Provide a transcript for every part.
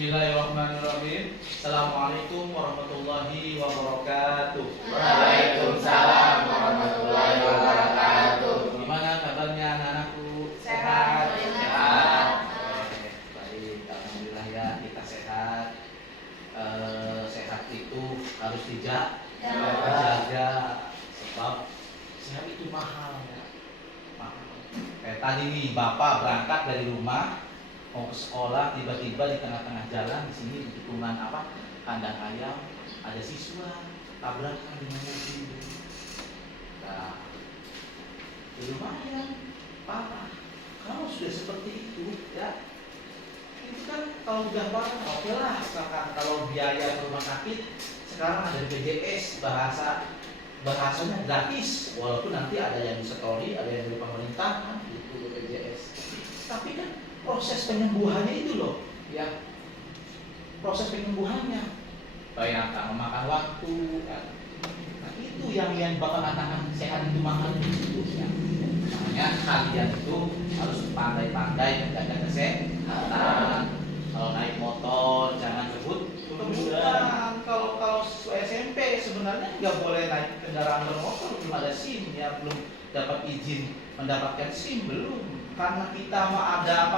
Bismillahirrahmanirrahim. Assalamualaikum warahmatullahi wabarakatuh. Waalaikumsalam warahmatullahi wabarakatuh. Gimana kabarnya anak-anakku? Sehat. Sehat. Baik, alhamdulillah ya kita sehat. Sehat itu harus dijaga, sebab sehat itu mahal ya. Mahal. Kayak tadi nih bapak berangkat dari rumah mau ke sekolah, tiba-tiba di tengah-tengah jalan di sini di tikungan kandang ayam ada siswa tabrakan dengan mobil. Nah, lumayan parah. Kalau sudah seperti itu ya, itu kan kalau udah parah oke lah. Misalkan kalau biaya rumah sakit sekarang ada BPJS, bahasanya gratis, walaupun nanti ada yang disetori, ada yang dari pemerintah itu BPJS. Tapi kan proses penyembuhannya itu loh, ya proses penyembuhannya banyak memakan waktu kan. Nah, itu yang bakal katakan sehat itu mahal itu ya. Makanya kalian itu harus pandai-pandai menjaga kesehatan. Kalau naik motor jangan kemudian kalau SMP sebenarnya nggak boleh naik kendaraan bermotor, belum ada SIM ya, belum dapat izin mendapatkan SIM belum. Karena kita ada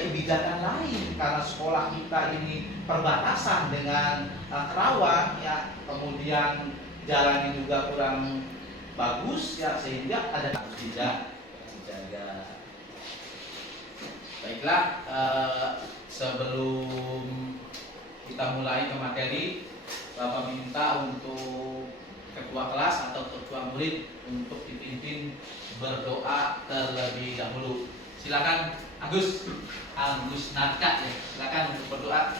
kebijakan lain, karena sekolah kita ini perbatasan dengan Kerawang ya, kemudian jalannya juga kurang bagus ya, sehingga ada harus dijaga. Baiklah, sebelum kita mulai ke materi, Bapak minta untuk ketua kelas atau ketua murid untuk dipimpin berdoa terlebih dahulu. Silakan Agus Narka ya, silakan untuk berdoa.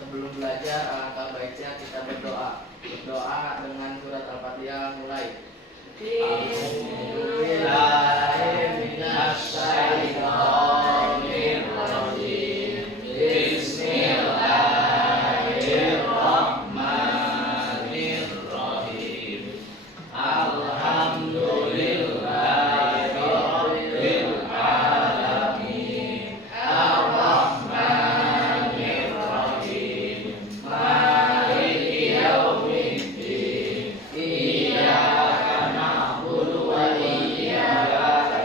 Sebelum belajar, alangkah baiknya kita berdoa. Berdoa dengan surat Al-Fatihah mulai. Bismillahirrahmanirrahim. Bismillahirrahmanirrahim. Alhamdulillahirabbil alamin. Ar-Rahmanirrahim. Maliki yaumiddin. Iyyaka na'budu wa iyyaka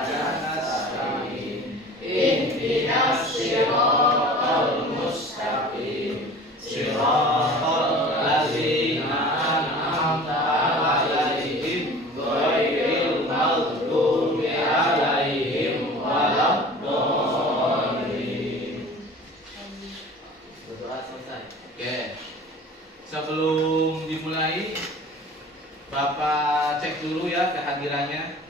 nasta'in. Ihdinas siratal mustaqim. Siratal ladzina an'amta 'alaihim ghairil maghdubi 'alaihim waladdallin. Berdoa selesai. Oke. Sebelum dimulai, Bapak cek dulu ya kehadirannya.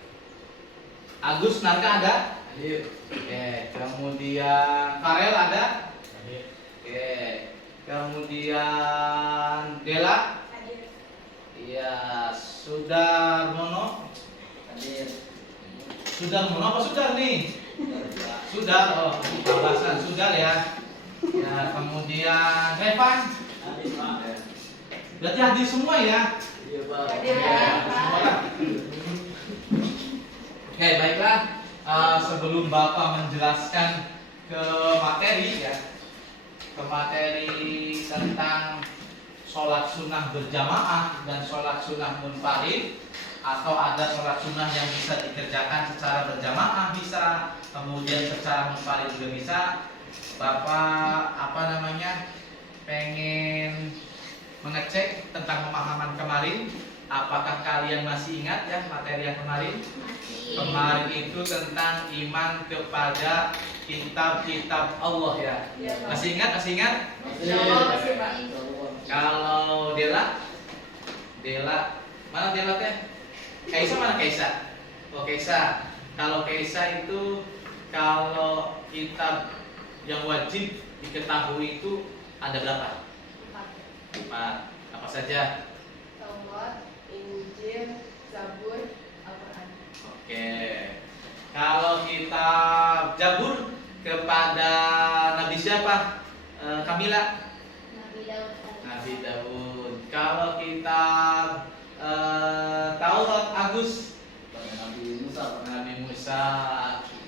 Agus Narka ada? Hadir. Oke. Kemudian Farel ada? Hadir. Oke. Kemudian Dela? Hadir. Iya. Sudarmono? Hadir. Sudarmono apa Sudar nih? Sudar. Oh, bahasan Sudar ya. Ya, kemudian Evan? Hadir, Pak. Berarti hadir semua ya? Iya, Pak. Hadir, Ya, Pak. semua lah. Oke, baiklah. Sebelum Bapak menjelaskan ke materi ya, ke materi tentang sholat sunnah berjamaah dan sholat sunnah munfarid, atau ada sholat sunnah yang bisa dikerjakan secara berjamaah bisa, kemudian secara munfarid juga bisa. Bapak pengen mengecek tentang pemahaman kemarin. Apakah kalian masih ingat ya materi yang kemarin? Kemarin itu tentang iman kepada kitab-kitab Allah ya. Masih ingat? Hadir. Kalau Dela, mana Dela teh? Kaisa mana Kaisa? Oh Kaisa. Kalau Kaisa itu kalau kitab yang wajib diketahui itu ada berapa? 4. Apa saja? Taurat, Injil, Zabur, Al-Quran. Oke. Kalau kitab Zabur kepada Nabi siapa? Kamila? Nabi Daud. Nabi Daud. Kalau kitab Taurat Agus? Nabi Musa. Nabi Musa.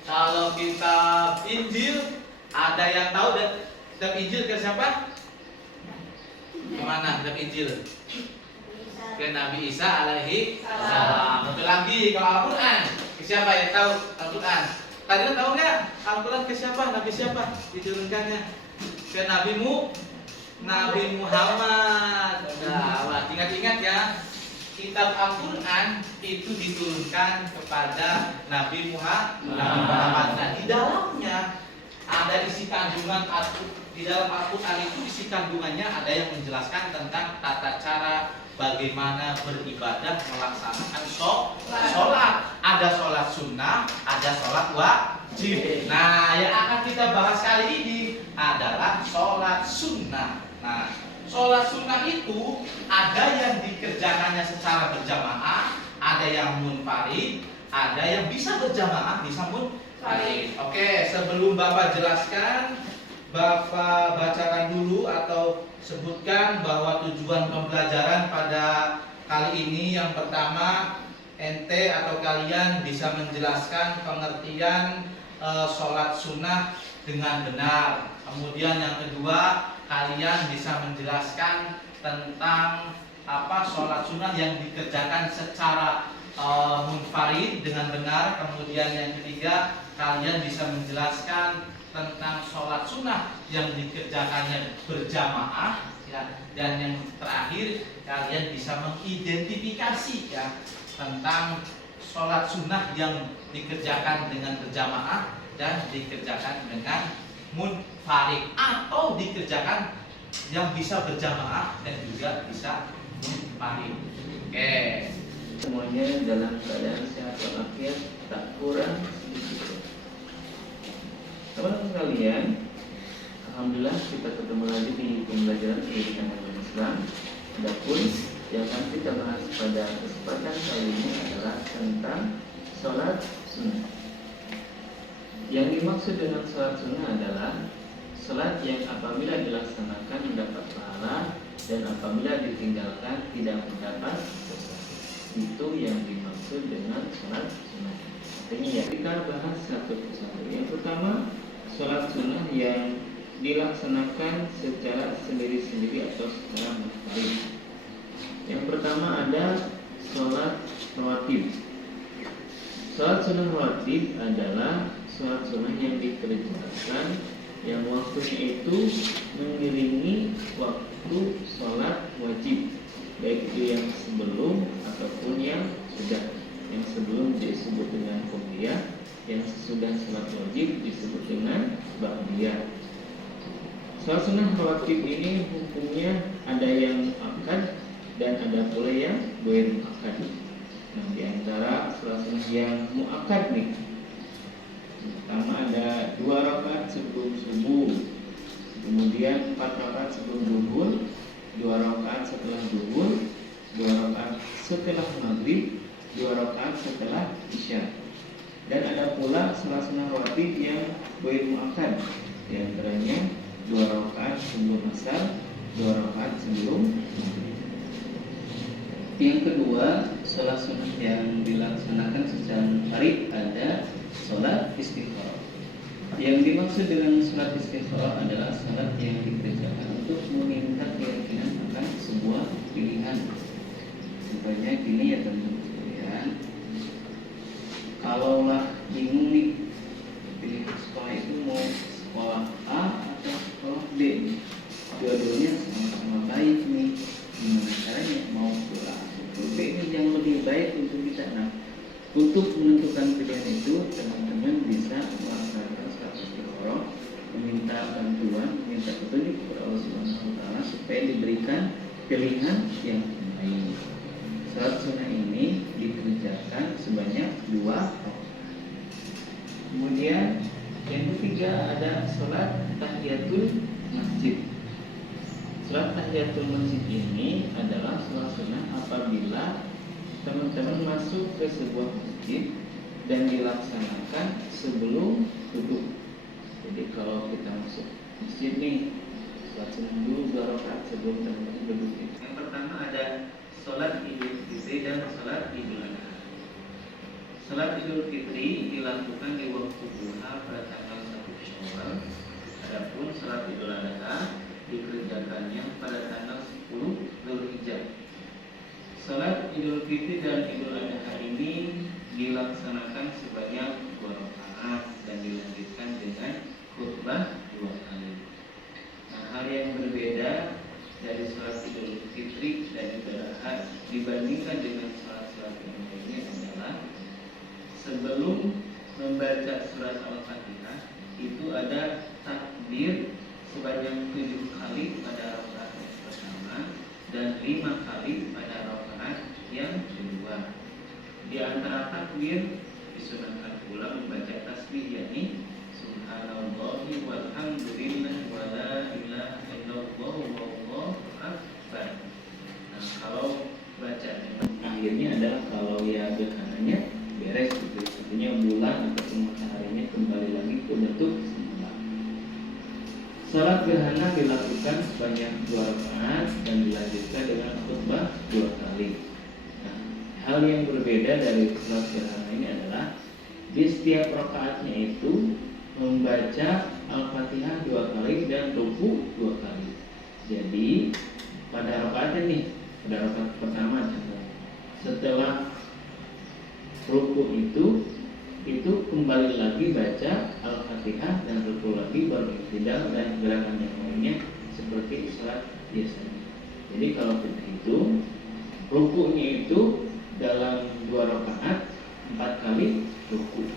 Kalau kitab Injil ada yang tahu dan Kitab Injil ke siapa? Kemana kitab Injil? Ke Nabi Isa alaihi salam. Betul lagi. Kalau Al-Quran, ke siapa yang tahu Al-Quran? Kalian tahu nggak Al-Quran ke siapa? Nabi siapa diturunkannya? Ke Nabi Muhammad. Nah, ingat-ingat ya. Kitab Al-Quran itu diturunkan kepada Nabi Muhammad. Nah, di dalamnya ada isi kandungan di dalam Al-Quran itu isi kandungannya ada yang menjelaskan tentang tata cara bagaimana beribadah melaksanakan sholat. Ada sholat sunnah, ada sholat wajib. Nah, yang akan kita bahas kali ini adalah sholat sunnah. Nah, sholat sunnah itu ada yang dikerjakannya secara berjamaah, ada yang munfarid, ada yang bisa berjamaah, bisa munfarid. Oke, sebelum Bapak jelaskan, Bapak bacakan dulu atau sebutkan bahwa tujuan pembelajaran pada kali ini yang pertama, ente atau kalian bisa menjelaskan pengertian sholat sunnah dengan benar. Kemudian yang kedua, kalian bisa menjelaskan tentang apa sholat sunnah yang dikerjakan secara munfarid dengan benar. Kemudian yang ketiga, kalian bisa menjelaskan tentang sholat sunnah yang dikerjakannya berjamaah ya. Dan yang terakhir, kalian bisa mengidentifikasi ya tentang sholat sunnah yang dikerjakan dengan berjamaah dan dikerjakan dengan munfarid atau dikerjakan yang bisa berjamaah dan juga bisa munfarid. Oke. Semuanya dalam keadaan sehat walafiat, tak kurang sedikit. Teman-teman sekalian, alhamdulillah kita ketemu lagi di pembelajaran pendidikan agama Islam. Adapun yang akan kita bahas pada kesempatan kali ini adalah tentang sholat sunnah. Yang dimaksud dengan sholat sunnah adalah sholat yang apabila dilaksanakan mendapat pahala dan apabila ditinggalkan tidak mendapat dosa. Itu yang dimaksud dengan sholat sunnah. Artinya ya, kita bahas satu persatu. Yang pertama, sholat sunnah yang dilaksanakan secara sendiri-sendiri atau secara munfarid. Yang pertama ada sholat rawatib. Sholat sunnah rawatib adalah sholat sunnah yang dikerjakan yang waktunya itu mengiringi waktu sholat wajib, baik itu yang sebelum ataupun yang sudah. Yang sebelum disebut dengan qobliyah, yang sesudah sholat wajib disebut dengan ba'diyah. Sholat sunnah rawatib ini hukumnya ada yang muakkad dan ada pula yang ghair muakkad. Nah, di antara sholat sunnah yang muakkad nih, pertama ada 2 rakaat sebelum subuh, kemudian 4 rakaat sebelum zuhur, 2 rakaat setelah zuhur, 2 rakaat setelah maghrib, 2 rakaat setelah isya. Dan ada pula sholat sunnah rawatib yang ghair muakkad, di antaranya 2 rakaat sebelum asar, 2 rakaat sebelum maghrib. Yang kedua, sholat sunnah yang dilaksanakan secara munfarid ada sholat istikharah. Yang dimaksud dengan sholat istikharah adalah sholat yang dikerjakan untuk meminta keyakinan akan sebuah pilihan. Contohnya gini ya teman-teman sekalian, kalaulah bingung nih pilihan sekolah itu mau sekolah A atau sekolah B, dua-duanya sama-sama baik nih, gimana caranya mau sekolah B ini yang lebih baik untuk kita. Nah, untuk menentukan pilihan itu teman-teman bisa melaksanakan sholat istikharah, meminta bantuan, meminta petunjuk kepada Allah Subhanahu wa taala supaya diberikan pilihan yang baik. Sholat sunnah ini dikerjakan sebanyak 2 rakaat. Kemudian yang ketiga ada sholat tahiyatul masjid. Sholat tahiyatul masjid ini adalah sholat sunnah apabila teman-teman masuk ke sebuah masjid dan dilaksanakan sebelum duduk. Jadi kalau kita masuk masjid nih, sholat sunnah dulu 2 rakaat sebelum teman-teman duduk. Yang pertama ada sholat Idul Fitri dan sholat Idul Adha. Sholat Idul Fitri dilakukan di waktu duha pada tanggal 1 Syawal. Adapun sholat Idul Adha Idul Fitri dan Idul Adha ini dilaksanakan sebanyak 2 rakaat dan dilanjutkan dengan khutbah 2 kali. Nah, hal yang berbeda dari sholat Idul Fitri dan Idul Adha dibandingkan dengan sholat-sholat yang lainnya adalah sebelum membaca surat Al-Fatihah itu ada takbir sebanyak 7 kali pada rakaat yang pertama dan 5 kali pada rakaat yang kedua. Di antara takbir disunahkan pula membaca tasbih, yakni subhanallahi walhamdulillah wala ilaha illallah wallahu akbar. Nah, kalau bacaan akhirnya adalah kalau ya gerhananya beres gitu, artinya bulan atau mataharinya kembali lagi ke bentuk semula. Salat gerhana dilakukan sebanyak 2 rakaat dan dilanjutkan dengan khutbah 2 kali. Nah, hal yang berbeda dari salat gerhana ini adalah di setiap rakaatnya itu membaca Al-Fatihah 2 kali dan ruku 2 kali. Jadi pada rakaat ini, pada rakaat pertama setelah ruku itu kembali lagi baca Al-Fatihah dan ruku lagi baru iktidal dan gerakan yang lainnya seperti salat biasanya. Jadi kalau kita hitung rukunya itu dalam 2 rakaat 4 kali ruku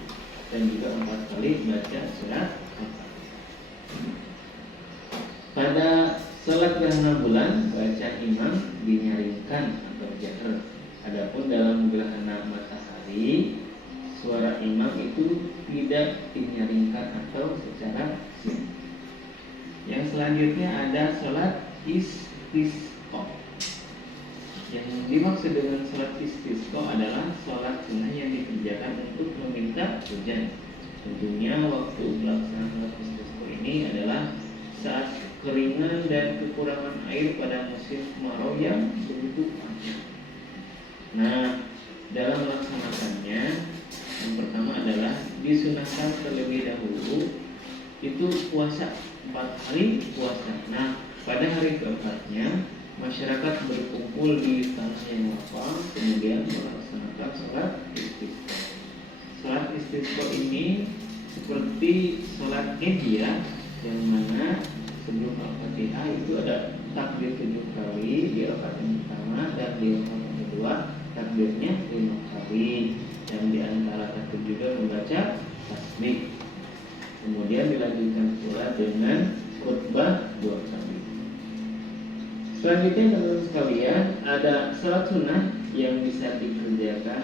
dan juga 4 kali baca surat Al-Fatihah. Pada salat gerhana bulan baca imam dinyaringkan atau jahar. Adapun dalam gerhana matahari suara imam itu tidak dinyaringkan atau secara siang. Yang selanjutnya ada salat istisqa. Yang dimaksud dengan salat istisqa adalah salat sunnah yang dikerjakan untuk meminta hujan. Tentunya waktu pelaksanaan salat istisqa ini adalah saat kekeringan dan kekurangan air pada musim kemarau yang begitu panjang. Nah, dalam melaksanakannya yang pertama adalah disunahkan terlebih dahulu itu puasa 4 hari puasa. Nah, pada hari keempatnya masyarakat berkumpul di tanah yang lapang kemudian melaksanakan sholat istisqa. Sholat istisqa ini seperti sholat Eid yang mana sebelum Al-Fatihah itu ada takbir 7 kali di rakaat yang pertama dan di rakaat yang kedua takbirnya 5 kali dan di antara takbir juga membaca tasbih. Kemudian dilanjutkan pula dengan khutbah 2 kali. Selanjutnya teman-teman sekalian ada salat sunnah yang bisa dikerjakan,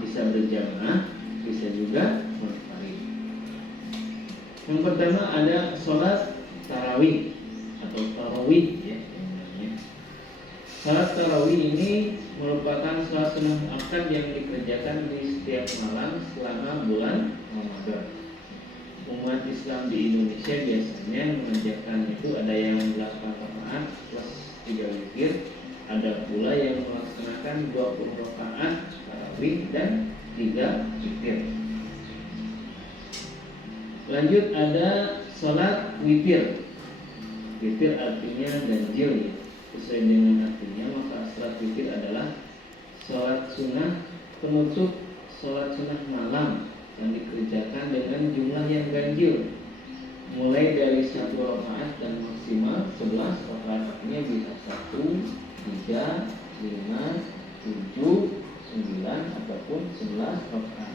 bisa berjamaah, bisa juga munfarid. Yang pertama ada salat tarawih atau tarawih ya namanya. Salat tarawih ini merupakan salat sunnah akad yang dikerjakan di setiap malam selama bulan Ramadan. Umat Islam di Indonesia biasanya mengerjakan itu ada yang 8 rakaat plus 3 witir, ada pula yang melaksanakan 20 rakaat tarawih dan 3 witir. Lanjut ada salat witir. Witir artinya ganjil ya. Sesuai dengan artinya maka salat witir adalah salat sunnah penutup salat sunnah malam yang dikerjakan dengan jumlah yang ganjil, mulai dari 1 rakaat dan maksimal 11 rakaat, artinya bisa 1, 3, 5, 7, 9 ataupun 11 rakaat.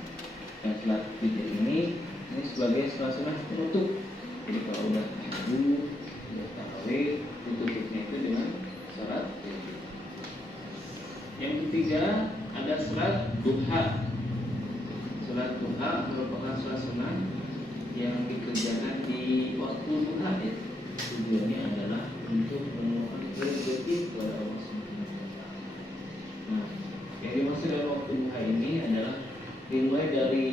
Dan salat witir ini sebagai salat sunnah penutup. Jadi kalau udah subuh, udah tarawih, tutupnya itu dengan salat witir. Yang ketiga ada salat duha. Salat duha merupakan salat sunnah yang dikerjakan di waktu duha ya. Tujuannya adalah untuk menemukan rezeki kepada Allah Subhanahu wa taala. Nah, yang dimaksud dalam waktu duha ini adalah dimulai dari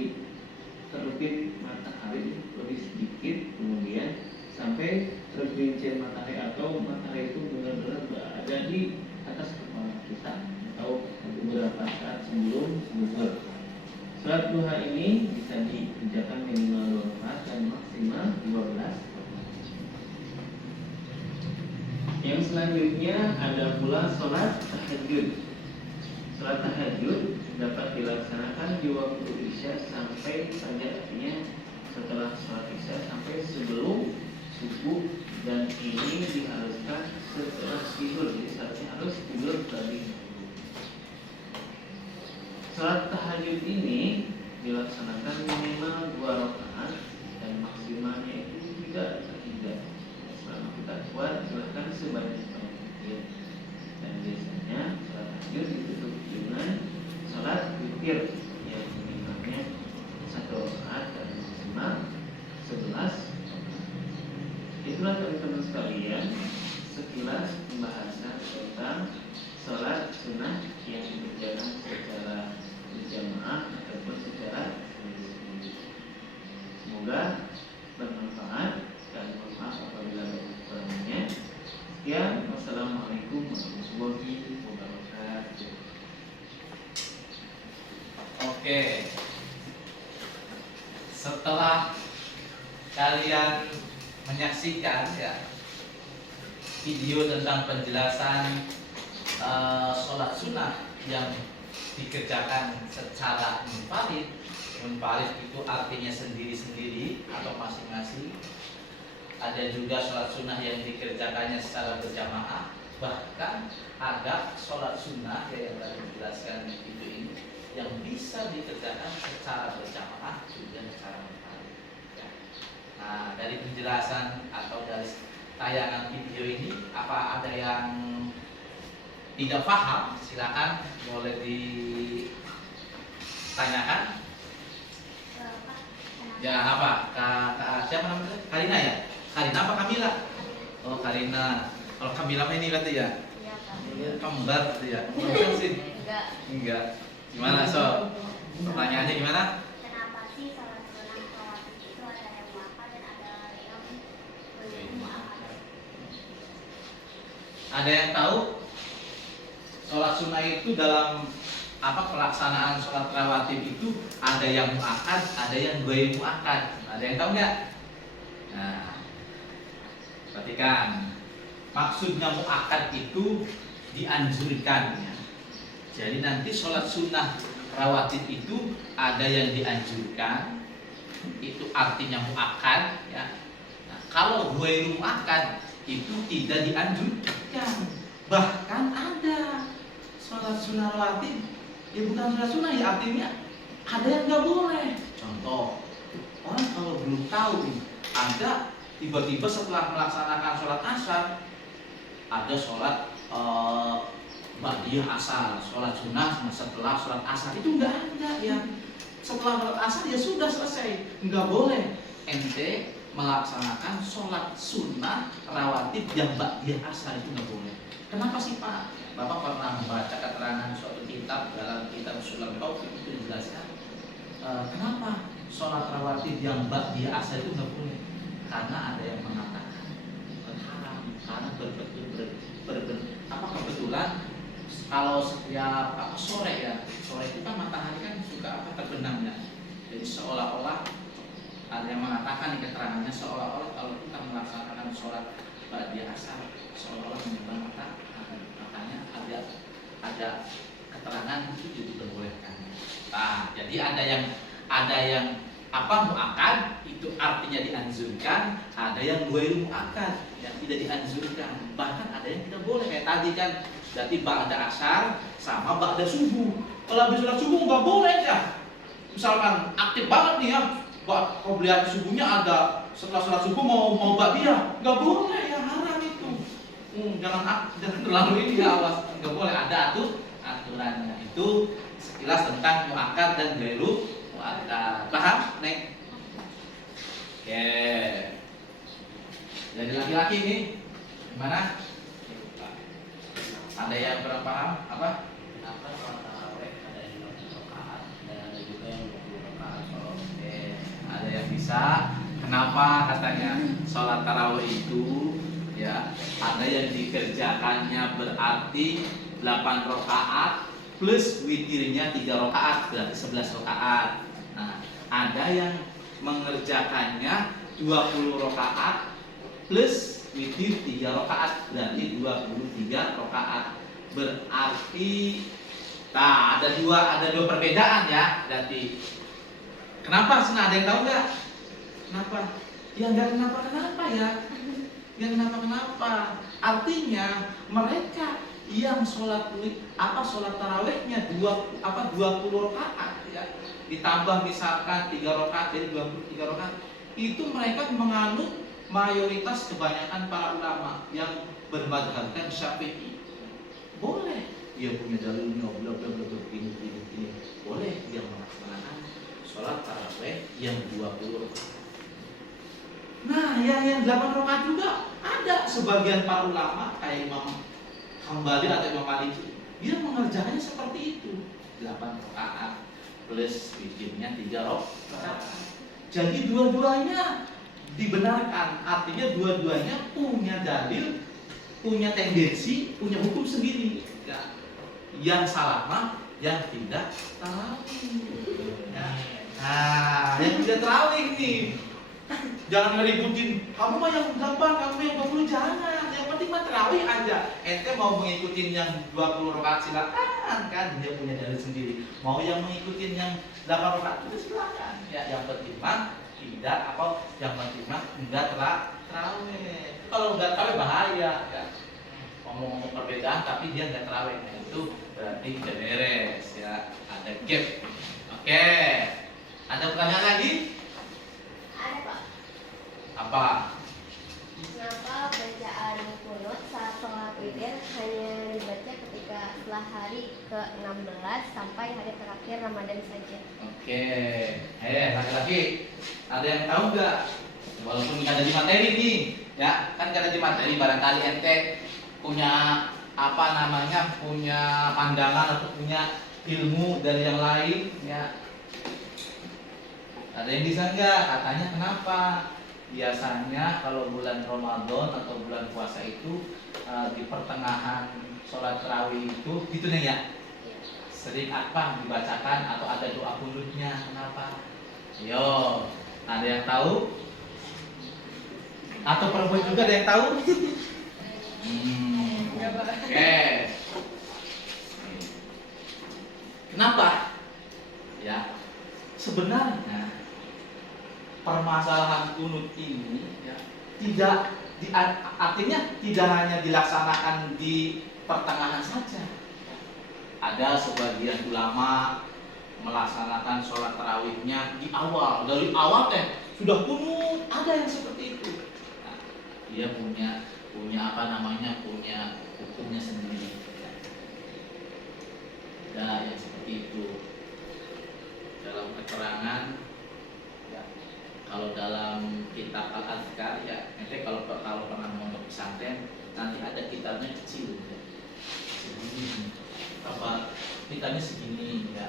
terbit matahari lebih sedikit kemudian sampai tergelincir matahari atau matahari itu benar-benar berada di atas kepala kita atau beberapa saat sebelum zuhur. Salat duha ini bisa dikerjakan minimal 2 rakaat dan maksimal 12 rakaat. Yang selanjutnya ada pula salat tahajud. Sholat tahajud dapat dilaksanakan di waktu Isya sampai fajar, artinya setelah sholat Isya sampai sebelum subuh, dan ini diharuskan setelah tidur, jadi seharusnya harus tidur terlebih dahulu. Sholat tahajud ini dilaksanakan minimal 2 rakaat dan maksimalnya itu 3 selama kita kuat silahkan sebanyak-banyaknya. Dan biasanya sholat tahajud ditutup dengan sholat witir yang minimalnya 1 rakaat dan maksimal 11. Itulah teman-teman sekalian sekilas pembahasan tentang sholat sunnah yang dikerjakan secara berjamaah ataupun secara sendiri-sendiri. Semoga bermanfaat dan mohon maaf apabila ada kekurangannya. Sekian, wassalamualaikum warahmatullahi wabarakatuh. Oke. Setelah kalian menyaksikan ya video tentang penjelasan sholat sunnah yang dikerjakan secara munfarid. Munfarid itu artinya sendiri-sendiri atau masing-masing. Ada juga sholat sunnah yang dikerjakannya secara berjamaah. Bahkan ada sholat sunnah yang tadi dijelaskan di video ini yang bisa dikerjakan secara berjamaah juga secara munfarid. Ya. Nah, dari penjelasan atau dari tayangan video ini, apa ada yang tidak paham? Silakan boleh ditanyakan. Ya apa? Siapa namanya? Karina ya? Karina apa Kamila? Oh Karina. Kalau Kamila ini berarti ya? Iya, Kak. Kembar berarti ya? Bukan sih? Enggak. Enggak. Gimana so? Pertanyaannya gimana? Kenapa sih sholat sunnah rawatib itu ada yang muakkad dan ada yang belum muakkad? Ada yang tahu? Sholat sunnah itu dalam apa pelaksanaan sholat rawatib itu ada yang muakkad, ada yang ghairu muakkad. Ada yang tahu nggak? Nah, perhatikan. Maksudnya muakkad itu dianjurkan. Ya. Jadi nanti sholat sunnah rawatib itu ada yang dianjurkan, itu artinya muakkad. Ya. Nah, kalau ghairu muakkad itu tidak dianjurkan. Bahkan ada sholat sunnah rawatib, ya bukan sholat sunnah, ya artinya ada yang nggak boleh. Contoh, orang kalau belum tahu nih, ada tiba-tiba setelah melaksanakan sholat asar, ada sholat ba'diyah asar, sholat sunnah setelah sholat asar, itu nggak ada ya. Setelah sholat asar ya sudah selesai, nggak boleh ente melaksanakan sholat sunnah rawatib yang ba'diyah asar, itu nggak boleh. Kenapa sih Pak? Bapak pernah membaca keterangan suatu kitab dalam kitab Ushul Tauhid itu dijelaskan kenapa sholat rawatib yang ba'diyah asar itu nggak boleh? Karena ada yang mengatakan haram, karena kebetulan kalau setiap sore ya, sore itu kan matahari kan suka terbenam ya. Jadi seolah-olah ada yang mengatakan di keterangannya seolah-olah kalau kita melaksanakan sholat ba'diyah asar seolah-olah menyembah matahari. Makanya ada keterangan itu juga diperbolehkan. Nah, jadi ada yang apa muakkad itu artinya dianjurkan, ada yang ghairu muakkad yang tidak dianjurkan, bahkan ada yang tidak boleh. Kayak tadi kan berarti ba'da asar sama ba'da subuh. Kalau habis sholat subuh nggak boleh ya. Misalkan aktif banget nih ya, qobliyah subuhnya ada, setelah sholat subuh mau ba'diyah, nggak boleh ya, haram itu. Jangan terlalu ini ya, awas, nggak boleh, ada aturannya. Itu sekilas tentang muakkad dan ghairu muakkad. Paham, Neng? Oke. Jadi laki-laki ini gimana? Ada yang kurang paham? Apa? Kenapa sholat tarawih ada yang 20 rakaat dan ada juga yang 20 rakaat? Oke. Ada yang bisa? Kenapa katanya sholat tarawih itu ya ada yang dikerjakannya berarti 8 rakaat plus witirnya 3 rakaat berarti 11 rakaat. Nah, ada yang mengerjakannya 20 rakaat plus witir 3 rakaat berarti 23 rakaat. Berarti Nah, ada dua perbedaan ya. Berarti kenapa? Sih, ada yang tahu nggak? Kenapa? Ya nggak kenapa-kenapa ya. Nggak kenapa-kenapa. Artinya mereka yang sholat tarawehnya 20 rakaat ya, ditambah misalkan 3 rakaat jadi 23 rakaat, itu mereka menganut mayoritas kebanyakan para ulama yang bermadhabkan Syafi'i. Boleh dia punya dalilnya bla bla bla ini boleh dia melaksanakan sholat taraweh yang 20 rakaat. Nah, yang 8 rakaat juga ada sebagian para ulama kayak Imam Hambali atau Imam Maliki, dia mengerjakannya seperti itu, 8 rakaat plus witirnya 3 rakaat. Jadi dua-duanya dibenarkan, artinya dua-duanya punya dalil, punya tendensi, punya hukum sendiri. Ya. Yang salah mah yang tidak tarawih. Ya. Nah, yang tidak tarawih nih, jangan ngeributin, kamu mah yang 8, kamu yang 20, jangan. Yang penting mah tarawih aja. Ente mau mengikutin yang 20 rakaat silakan, kan dia punya dalil sendiri. Mau yang mengikutin yang 8 rakaat itu silakan. Ya, yang penting mah tidak yang penting mah enggak tarawih. Kalau enggak tarawih bahaya ya. Ngomong-ngomong perbedaan tapi dia enggak tarawih. Nah, itu berarti tidak beres ya. Ada gap. Oke. Ada pertanyaan lagi? Ada Pak. Apa? Kenapa bacaan kunut saat sholat witir hanya dibaca ketika setelah hari ke-16 sampai hari terakhir Ramadan saja? Oke. Laki-laki, ada yang tahu nggak? Walaupun nggak ada di materi nih, ya kan nggak ada di materi. Barangkali ente punya punya pandangan atau punya ilmu dari yang lain, ya. Ada yang bisa nggak? Katanya kenapa? Biasanya kalau bulan Ramadan atau bulan puasa itu di pertengahan sholat tarawih itu gitu nih ya, sering dibacakan atau ada doa kunutnya. Kenapa? Yo, ada yang tahu? Atau perempuan juga ada yang tahu? Oke. Kenapa? Ya, sebenarnya permasalahan kunut ini ya, artinya tidak hanya dilaksanakan di pertengahan saja. Ada sebagian ulama melaksanakan sholat tarawihnya di awal, dari awal sudah kunut, ada yang seperti itu. Nah, dia punya punya hukumnya sendiri. Ada yang seperti itu. Dalam keterangan ya, kalau dalam kitab Al-Azkar ya, nanti kalau pernah mondok pesantren nanti ada kitabnya kecil ya. Segini, kitabnya segini ya,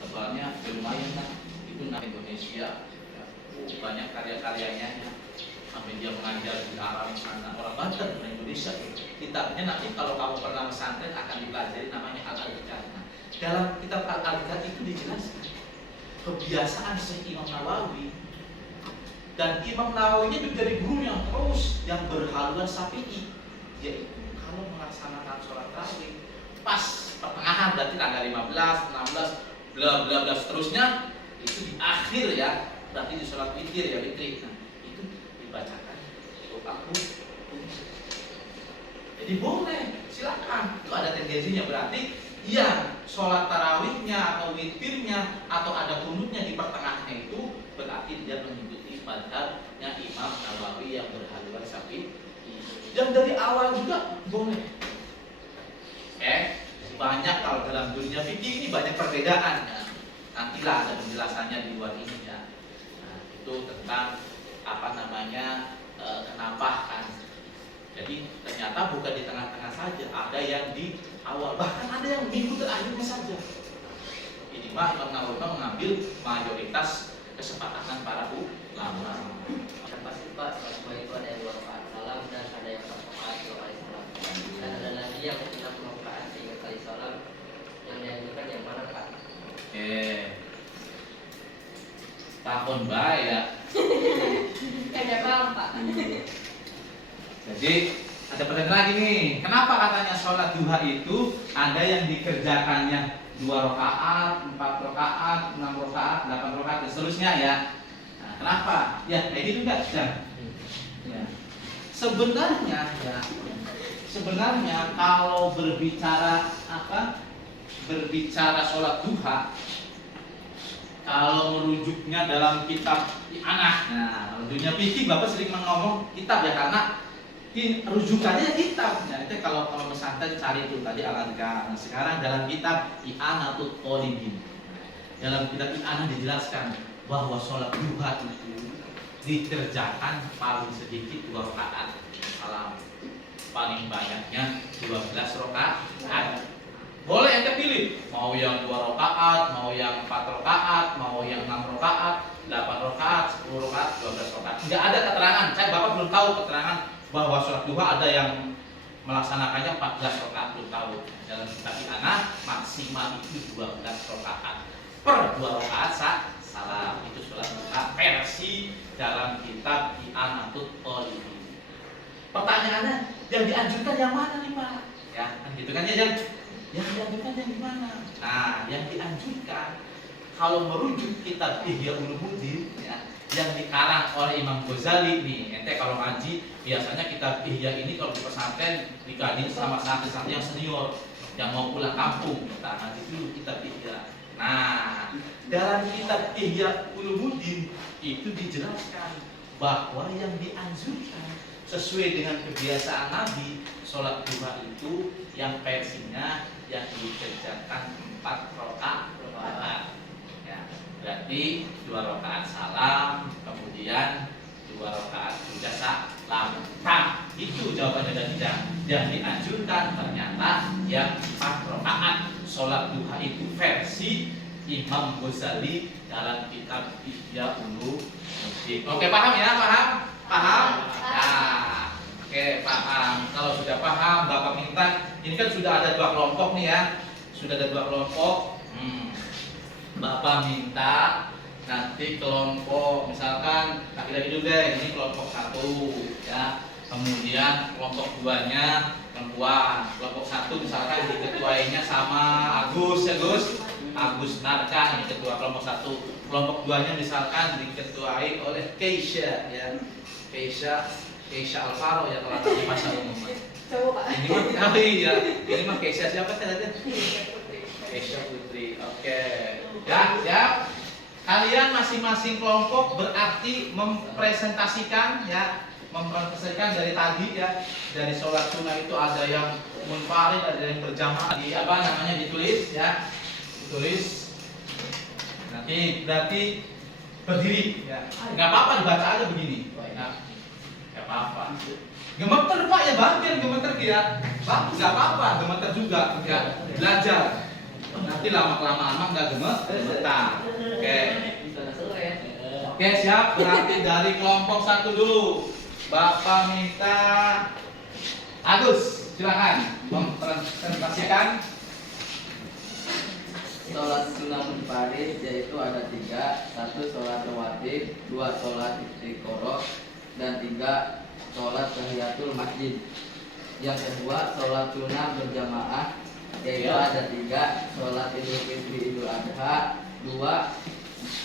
tebalnya lumayan lah. Itu nama Indonesia ya. Banyak karya-karyanya ya. Sampai dia mengajar di Arab sana, orang Banten, orang Indonesia. Kitabnya nanti kalau kamu pernah pesantren akan dipelajari, namanya Al-Azkar. Nah, dalam kitab Al-Azkar itu dijelaskan kebiasaan Syekh Imam Nawawi, dan Imam Nawawi ini dari guru yang terus yang berhaluan Syafi'i, yaitu kalau melaksanakan sholat tarawih pas pertengahan, berarti tanggal 15, 16, bla bla bla seterusnya, itu di akhir ya, berarti di sholat witir ya, witir. Nah, itu dibacakan doa kunut. Jadi boleh, silakan. Itu ada tendensinya, berarti yang sholat tarawihnya atau witirnya atau ada kunutnya di pertengahannya itu berarti dia mengikuti madhabnya Imam Nawawi yang berhaluan Syafi'i. Yang dari awal juga boleh. Banyak kalau dalam dunia fikih ini banyak perbedaan ya. Nantilah ada penjelasannya di luar ini ya. Nah, itu tentang kenapa kan. Jadi ternyata bukan di tengah-tengah saja, ada yang di awal, bahkan ada yang minggu terakhirnya saja. Ini mah Imam Nawawi mengambil mayoritas kesepakatan para ulama. Pasti Pak, semua itu ada yang 2 rakaat salam dan ada yang 4 rakaat 2 kali salam. Dan ada lagi yang tidak 6 rakaat 3 kali salam. Yang dianjurkan yang mana Pak? Tahun baik ya. Ada paham Pak. Jadi ada pertanyaan lagi nih, kenapa katanya sholat duha itu ada yang dikerjakannya 2 rakaat, 4 rakaat, 6 rakaat, 8 rakaat dan seterusnya ya. Nah, kenapa? Ya, kayak gitu enggak? Ya. Sebenarnya kalau berbicara berbicara sholat duha, kalau merujuknya dalam kitab I'anah, nah dunia fikih Bapak sering ngomong kitab ya, karena rujukannya kitab. Nah, itu kalau pesantren cari itu tadi Al-Adhkar. Nah, sekarang dalam kitab I'anatul Talibin, dalam kitab I'anah dijelaskan bahwa sholat duha itu dikerjakan paling sedikit 2 rakaat salam, paling banyaknya 12 rakaat. Boleh ente pilih, mau yang 2 rakaat, mau yang 4 rakaat, mau yang 6 rakaat, 8 rakaat, 10 rakaat, 12 rakaat. Enggak ada keterangan. Bapak belum tahu keterangan bahwa sholat duha ada yang melaksanakannya 14 rakaat, belum tahu. Dalam kitab I'anah maksimal itu 12 rakaat per 2 rakaat salam. Itu sholat duha versi dalam kitab I'anatul Talibin. Pertanyaannya, yang dianjurkan yang mana nih Pak? Ya, kan gitu kan ya, yang dianjurkan yang gimana? Nah, yang dianjurkan kalau merujuk kitab Ihya Ulumuddin ya, yang dikarang oleh Imam Ghazali nih. Ente kalau ngaji biasanya kitab Ihya ini kalau di pesantren dikadin sama santri-santri yang senior yang mau pulang kampung, kita ngaji dulu kitab Ihya. Nah, dalam kitab Ihya Ulumuddin itu dijelaskan bahwa yang dianjurkan sesuai dengan kebiasaan Nabi, sholat duha itu yang versinya yang dikerjakan 4 rakaat. Ya, berarti 2 rakaat salam, kemudian 2 rakaat sudah salam. Nah, itu jawabannya dan tidak. Yang dianjurkan ternyata yang 4 rakaat sholat duha itu versi Imam Ghazali dalam kitab Ihya Ulumuddin. Oke, paham ya? Paham? Nah, oke, paham. Kalau sudah paham, Bapak minta, ini kan sudah ada 2 kelompok nih ya. Sudah ada 2 kelompok. Bapak minta nanti kelompok, misalkan lagi-lagi dulu deh, ini kelompok 1 ya. Kemudian kelompok 2-nya perempuan. Kelompok 1 misalkan diketuainya sama Agus ya Gus. Agus Narka ini ketua kelompok 1. Kelompok 2-nya misalkan diketuai oleh Keisha ya. Keisha Alvaro ya kalau di masa umum. Ini mah ya. Ini mah Keisha siapa tadi? Keisha Putri. Oke. Ya, siap. Kalian masing-masing kelompok berarti mempresentasikan dari tadi ya, dari sholat sunnah itu ada yang munfarid, ada yang berjamaah, ditulis ya. Tulis nanti berarti berdiri ya, nggak apa-apa dibaca aja begini, nggak apa-apa. Gemeter Pak ya, bagian gemeter ya, bagus nggak apa-apa, gemeter juga nggak belajar. Nanti lama-kelamaan mah nggak gemeter. Oke, siap. Berarti dari kelompok 1 dulu, Bapak minta Agus, silakan mempresentasikan. Sholat sunnah munfarid yaitu ada 3, 1 sholat rawatib, 2 sholat istiqoroh, dan 3 sholat tahiyatul masjid. Yang kedua sholat sunnah berjamaah yaitu ada 3, sholat idul fitri idul adha, 2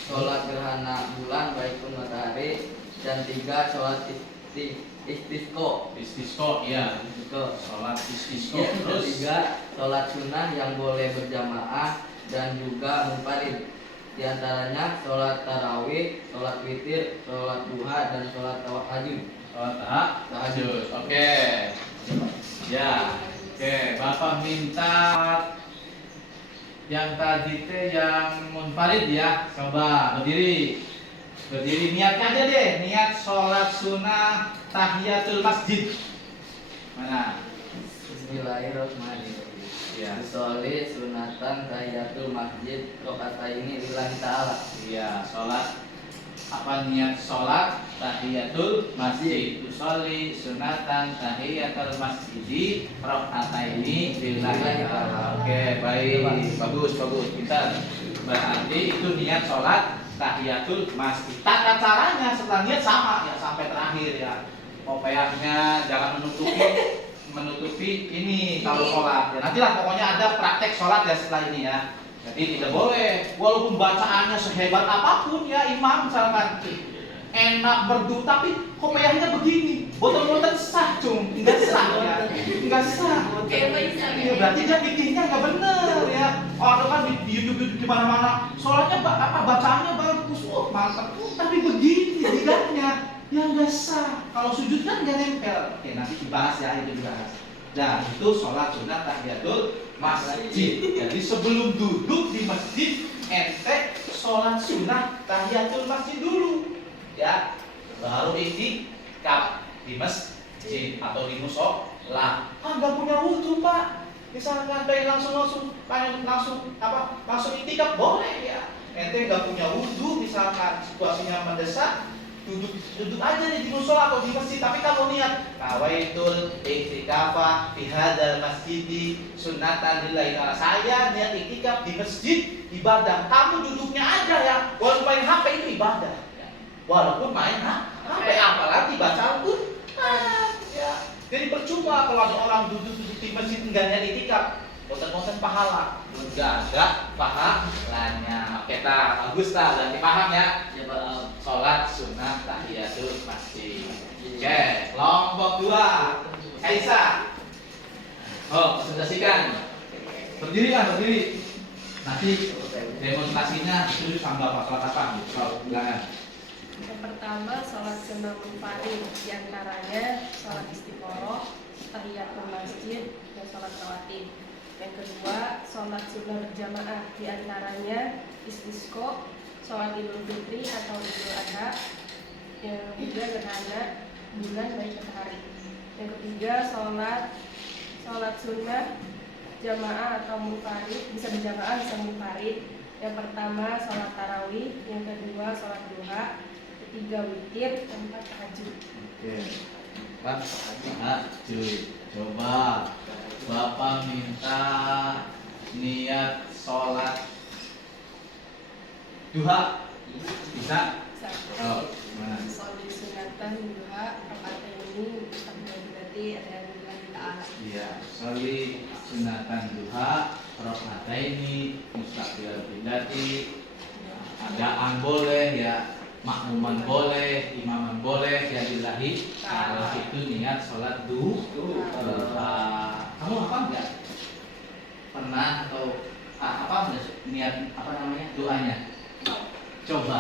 sholat gerhana bulan baikun matahari, dan 3 sholat istisqo ya. Sholat istisqo. Terus 3 sholat sunnah yang boleh berjamaah dan juga munfarid. Di antaranya sholat tarawih, sholat witir, sholat duha, dan sholat tahajud. Sholat tahajud. Oke. Ya. Oke, Bapak minta yang tadi teh yang munfarid ya. Coba berdiri. Berdiri, niat aja deh, niat sholat sunnah tahiyatul masjid. Mana? Bismillahirrahmanirrahim. Ya. Sholli sunatan tahiyatul masjid rakaataini lillahi ta'ala. Iya, sholat niat sholat tahiyatul masjid. Sholli sunatan tahiyatul masjid rakaataini lillahi ta'ala. Oke, baik, bagus. Kita berarti itu niat sholat tahiyatul masjid. Tata caranya setelah niat sama ya sampai terakhir ya. Kopiahnya jangan menutupi ini kalau sholat ya. Nantilah pokoknya ada praktek sholat ya setelah ini ya. Jadi tidak boleh, walaupun bacaannya sehebat apapun ya imam misalkan enak merdu, tapi kopiahnya begini, botol-botol sah cung, nggak sah ya, nggak sah. Ya, berarti dia bikinnya nggak bener ya. Orang kan di YouTube di mana-mana, soalnya bacaannya bagus, mantap, tapi begini tidaknya, ya nggak sah. Kalau sujud kan nggak nempel. Oke, nanti dibahas ya, itu dibahas. Nah, itu sholat sunat tahiyatul masjid. Jadi sebelum duduk di masjid, ente sholat sunat tahiyatul masjid dulu. Ya, baru iktikaf di masjid atau di musola. Nggak punya wudhu Pak, misalkan pengen langsung iktikaf boleh ya. Ente nggak punya wudhu, misalkan situasinya mendesak, duduk aja di musola atau di masjid. Tapi kalau niat nawaitul iktikafa fi hadzal masjidi sunnatan lillahi ta'ala, saya niat iktikaf di masjid ibadah. Kamu duduknya aja ya, walaupun main HP itu ibadah. Walaupun main HP, apalagi baca Al-Quran ya. Jadi percuma kalau ada orang duduk di masjid enggak niat iktikaf, bosan-bosan pahala, enggak ada pahalanya. Oke ta, bagus ta, berarti paham ya? Ya Pak. Sholat sunat tahiyatul masjid. Oke, kelompok 2 Kaisa. Oh, presentasikan. Berdiri kan, berdiri. Nanti demonstrasinya itu sama Bapak sholat apa? Kalau bilangan. Yang pertama sholat sunnah munfarid, diantaranya sholat istiqoroh, tahiyatul masjid, dan sholat rawatib. Yang kedua sholat sunnah berjamaah, diantaranya istisqo, sholat idul fitri atau idul adha, yang ketiga gerhana bulan baik matahari. Yang ketiga sholat sunnah jamaah atau munfarid, bisa berjamaah bisa munfarid. Yang pertama sholat tarawih, yang kedua sholat duha, ketiga witir, keempat tahajud. Oke. Pak, tahajud. Coba Bapak minta niat sholat duha. Bisa? Bisa. Oh, gimana? Sholat sunatan duha, rakaat ini berarti ada yang bilang ta'ala. Iya, sholat sunatan duha, rakaataini, mustaqbil biddati. Adaan boleh ya, makmuman boleh, imaman boleh, ya lillahi ta'ala. Itu niat sholat duha. Kamu apa enggak? Pernah atau apa niat apa namanya doanya? Coba,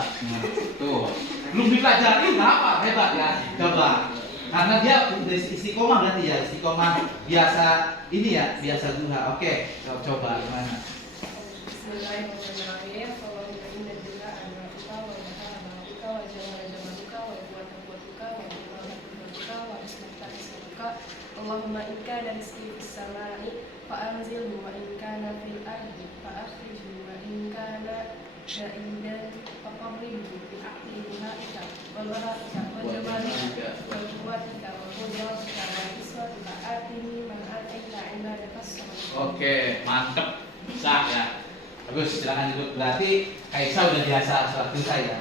tuh belum dipelajari apa hebat ya? Coba, karena dia istiqomah berarti ya, istiqomah biasa ini ya, biasa duha. Oke, coba gimana? Bismillahirrahmanirrahim. Allahumma inna lillahi wa wa baha'abuka wa jama'a wa bu'atabuka wa bu'atabuka wa ismata'isabuka. Allahumma inka dan rizki fis samai fa'anzilhu wa inkana fil ardi fa'akhrijhu wa inkana syaidan faqarribhu bi aqliha ika wal wara'ika wa jamalika wal quwwatika wa qudratika wa iswatika atini ma ataita ibadakas salih. Oke, mantep, bisa ya. Bagus, silakan duduk. Berarti Kaisa udah biasa sholat duha ya.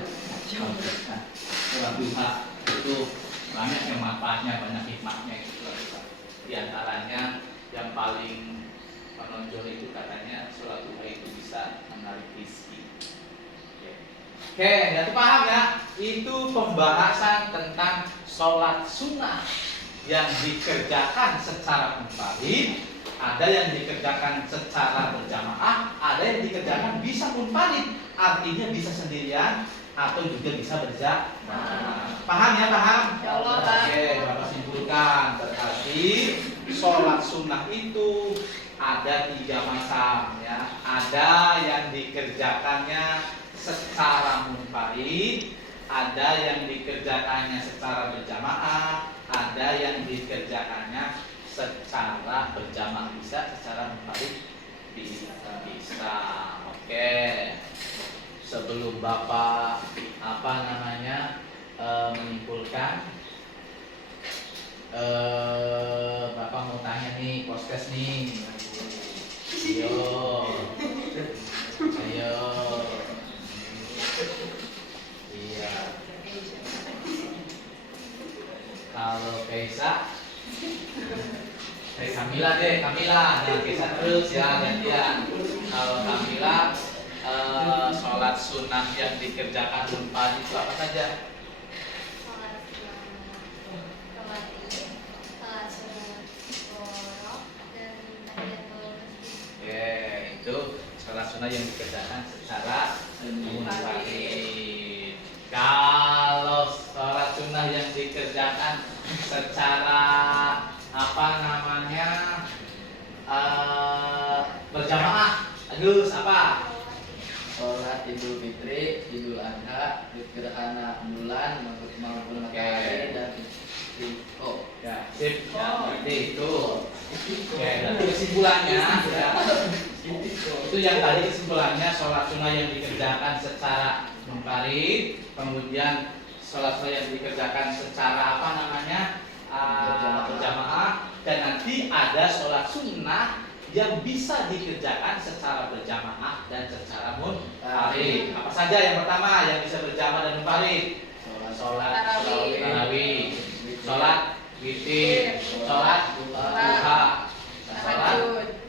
Nah, sholat duha itu banyak yang manfaatnya, banyak hikmahnya gitu. Di antaranya yang paling menonjol itu katanya sholat duha itu bisa menarik rezeki. Oke, berarti paham ya? Itu pembahasan tentang sholat sunnah yang dikerjakan secara munfarid, ada yang dikerjakan secara berjamaah, ada yang dikerjakan bisa munfarid, artinya bisa sendirian atau juga bisa berjamaah. Paham ya, paham? Insyaallah, Pak. Oke, Bapak simpulkan. Berarti sholat sunnah itu ada 3 macam ya. Ada yang dikerjakannya secara munfarid, ada yang dikerjakannya secara berjamaah, ada yang dikerjakannya secara berjamaah. Bisa secara munfarid? Bisa. Oke. Sebelum Bapak menyimpulkan, Bapak mau tanya nih, podcast nih. Ayo. Iya. Kalau Kaisa, Kamila deh, Kamila. Nah, Kaisa terus ya gantian. Kalau Kamila, sholat sunnah yang dikerjakan munfarid itu apa saja? Sholat sunnah, sholat id, sholat sunnah istiqoroh, dan tahiyatul masjid. Oke, itu sholat sunnah yang dikerjakan secara munfarid. Kalau sholat sunnah yang dikerjakan secara apa namanya berjamaah, Agus apa? Sholat Idul Fitri, Idul Adha, gerhana bulan maupun matahari dan istiqo. Ya, sip. Ya, berarti itu. Oke, berarti kesimpulannya ya, itu yang tadi kesimpulannya sholat sunnah yang dikerjakan secara munfarid, kemudian sholat sunnah yang dikerjakan secara apa namanya berjamaah, dan nanti ada sholat sunnah yang bisa dikerjakan secara berjamaah dan secara munfarid. Apa saja yang pertama yang bisa berjamaah dan munfarid? Sholat tarawih, sholat witir, sholat duha, sholat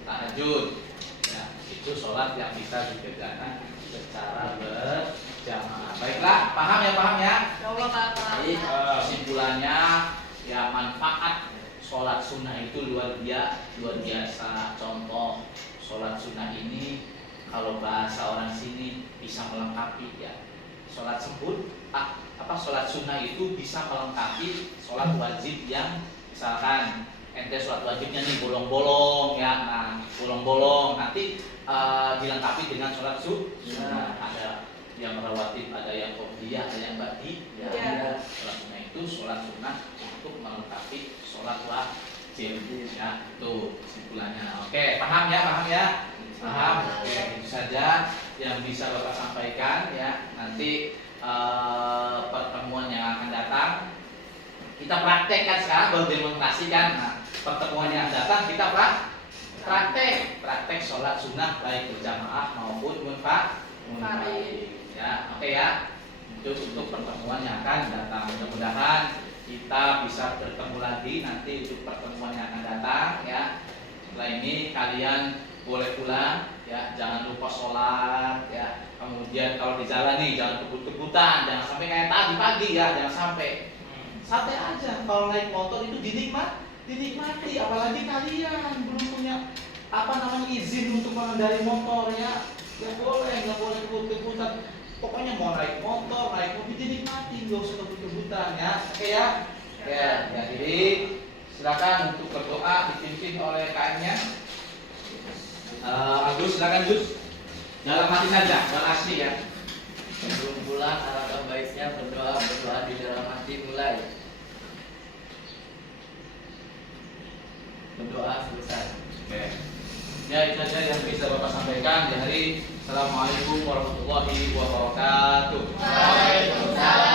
tahajud. Ya, itu sholat yang bisa dikerjakan secara berjamaah. Baiklah, paham ya, paham ya? Kesimpulannya ya, manfaat sholat sunnah itu luar biasa. Contoh sholat sunnah ini kalau bahasa orang sini bisa melengkapi ya. Sholat sholat sunnah itu bisa melengkapi sholat wajib yang misalkan ente sholat wajibnya nih bolong-bolong ya. Nah, bolong-bolong nanti dilengkapi dengan sholat sunnah. Ada yang rawatib, ada yang qobliyah, ada yang ba'diyah. Ya. Sholat sunnah itu sholat sunnah untuk melengkapi sholat wajib ya. Itu kesimpulannya. Oke, paham ya, paham ya? Paham. Oke, itu saja yang bisa Bapak sampaikan ya. Nanti pertemuan yang akan datang kita praktekkan, sekarang baru demonstrasi kan. Nah, pertemuan yang datang kita praktek sholat sunnah baik berjamaah maupun munfarid ya. Oke ya, itu untuk pertemuan yang akan datang. Mudah-mudahan kita bisa bertemu lagi nanti untuk pertemuan yang akan datang ya. Setelah ini kalian boleh pulang ya, jangan lupa sholat ya. Kemudian kalau di jalan nih jangan kebut-kebutan, jangan sampai kayak tadi pagi ya, jangan sampai. Santai aja, kalau naik motor itu dinikmati, apalagi kalian belum punya izin untuk mengendarai motor ya. Nggak boleh kebut-kebutan. Pokoknya mau naik motor, naik mobil dinikmati, nggak usah kebut-kebutan ya. Oke ya. Ya, jadi silakan untuk berdoa dipimpin oleh KM-nya. Agus, silakan Gus. Dalam hati saja, dalam asli ya. Sebelum pulang, alangkah baiknya berdoa di dalam hati mulai. Berdoa selesai. Oke. Ya, itu saja yang bisa Bapak sampaikan di hari. Assalamualaikum warahmatullahi wabarakatuh. Waalaikumsalam.